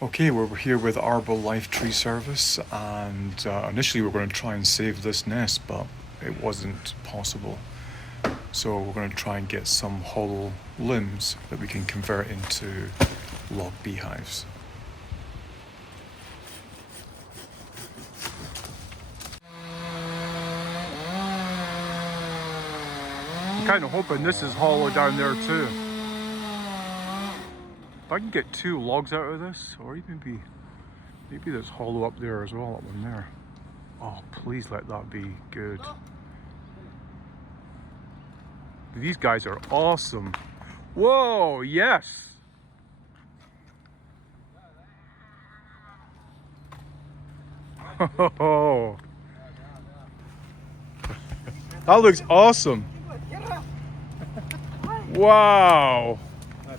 Okay, we're here with Arbol Life Tree Service, and initially we were going to try and save this nest, but it wasn't possible. So we're going to try and get some hollow limbs that we can convert into log beehives. I'm kind of hoping this is hollow down there too. If I can get 2 logs out of this, or even maybe there's hollow up there as well, that one there. Oh, please let that be good. These guys are awesome. Whoa, yes. Oh, that looks awesome. Wow.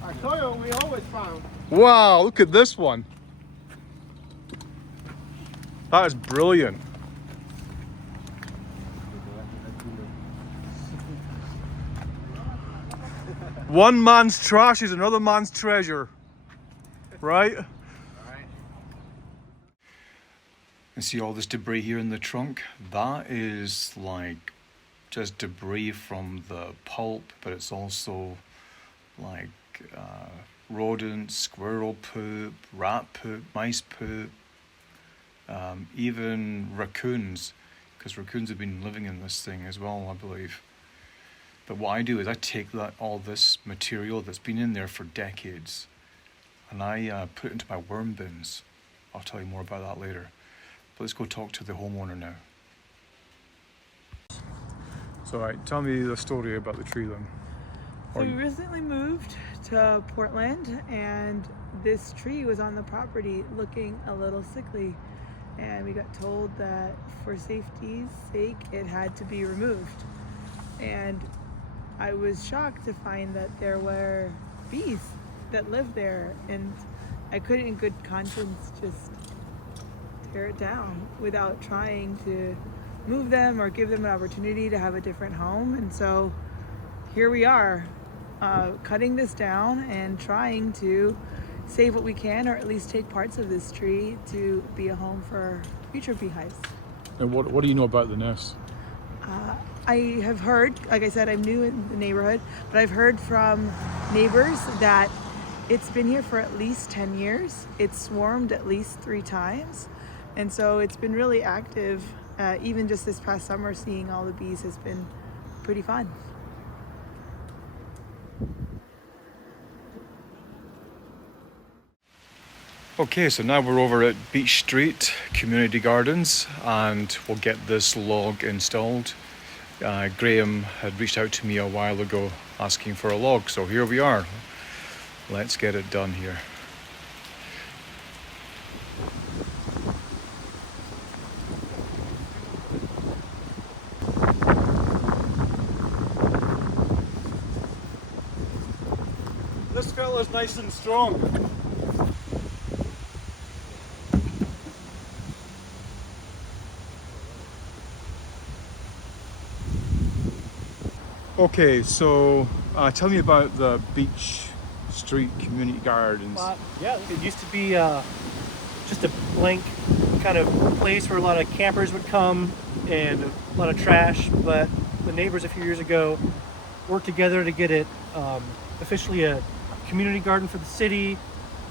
I told you we always found. Wow, look at this one. That is brilliant. One man's trash is another man's treasure, right? And see all this debris here in the trunk? That is like just debris from the pulp, but it's also like rodent, squirrel poop, rat poop, mice poop, even raccoons, because raccoons have been living in this thing as well, I believe. But what I do is I take all this material that's been in there for decades, and I put it into my worm bins. I'll tell you more about that later. But let's go talk to the homeowner now. So, tell me the story about the tree then. So we recently moved to Portland, and this tree was on the property looking a little sickly, and we got told that for safety's sake it had to be removed. And I was shocked to find that there were bees that lived there, and I couldn't in good conscience just tear it down without trying to move them or give them an opportunity to have a different home. And so here we are, cutting this down and trying to save what we can, or at least take parts of this tree to be a home for future beehives. And what do you know about the nest? I have heard, like I said, I'm new in the neighborhood, but I've heard from neighbors that it's been here for at least 10 years. It's swarmed at least 3 times. And so it's been really active. Even just this past summer, seeing all the bees has been pretty fun. Okay, so now we're over at Beech Street Community Gardens, and we'll get this log installed. Graham had reached out to me a while ago asking for a log, so here we are. Let's get it done here. This fella's nice and strong. Okay, so tell me about the Beech Street Community Gardens. Yeah, it used to be just a blank kind of place where a lot of campers would come and a lot of trash, but the neighbors a few years ago worked together to get it officially a community garden for the city,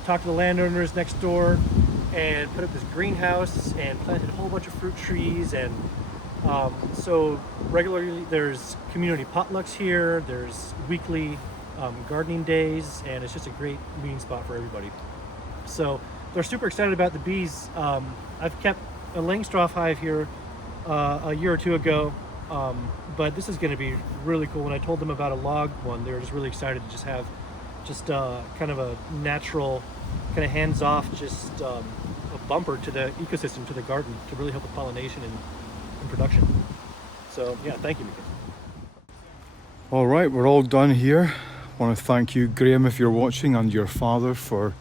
talked to the landowners next door, and put up this greenhouse and planted a whole bunch of fruit trees. And so regularly there's community potlucks here, there's weekly gardening days, and it's just a great meeting spot for everybody. So they're super excited about the bees. I've kept a Langstroth hive here a year or 2 ago, but this is going to be really cool. When I told them about a log one, they were just really excited to just have kind of a natural, kind of hands-off, just a bumper to the ecosystem, to the garden, to really help with pollination and production. So yeah, thank you, Mika. All right, we're all done here. I want to thank you, Graham, if you're watching, and your father for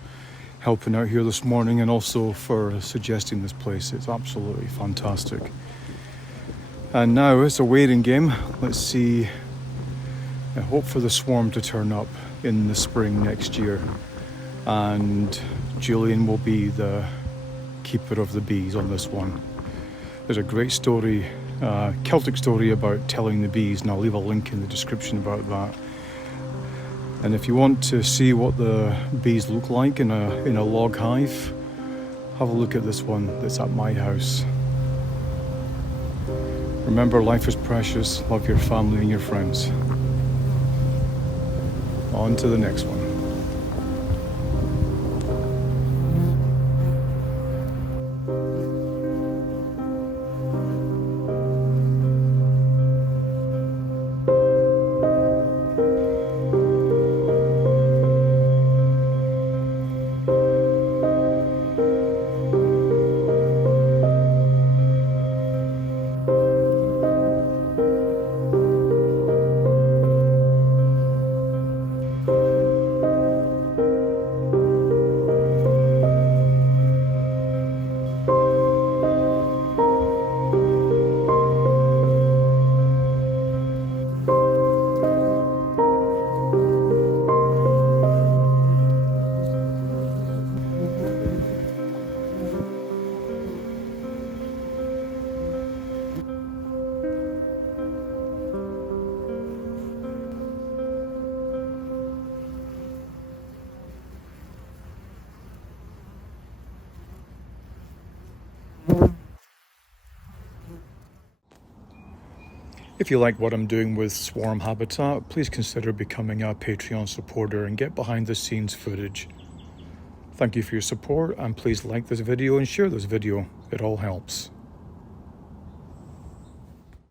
helping out here this morning, and also for suggesting this place. It's absolutely fantastic. And now it's a waiting game. Let's see, I hope for the swarm to turn up in the spring next year and Julian will be the keeper of the bees on this one. There's a great story, Celtic story about telling the bees, and I'll leave a link in the description about that. And if you want to see what the bees look like in a log hive, have a look at this one that's at my house. Remember, life is precious. Love your family and your friends. On to the next one. If you like what I'm doing with swarm habitat, please consider becoming a Patreon supporter and get behind the scenes footage. Thank you for your support, and please like this video and share this video. It all helps.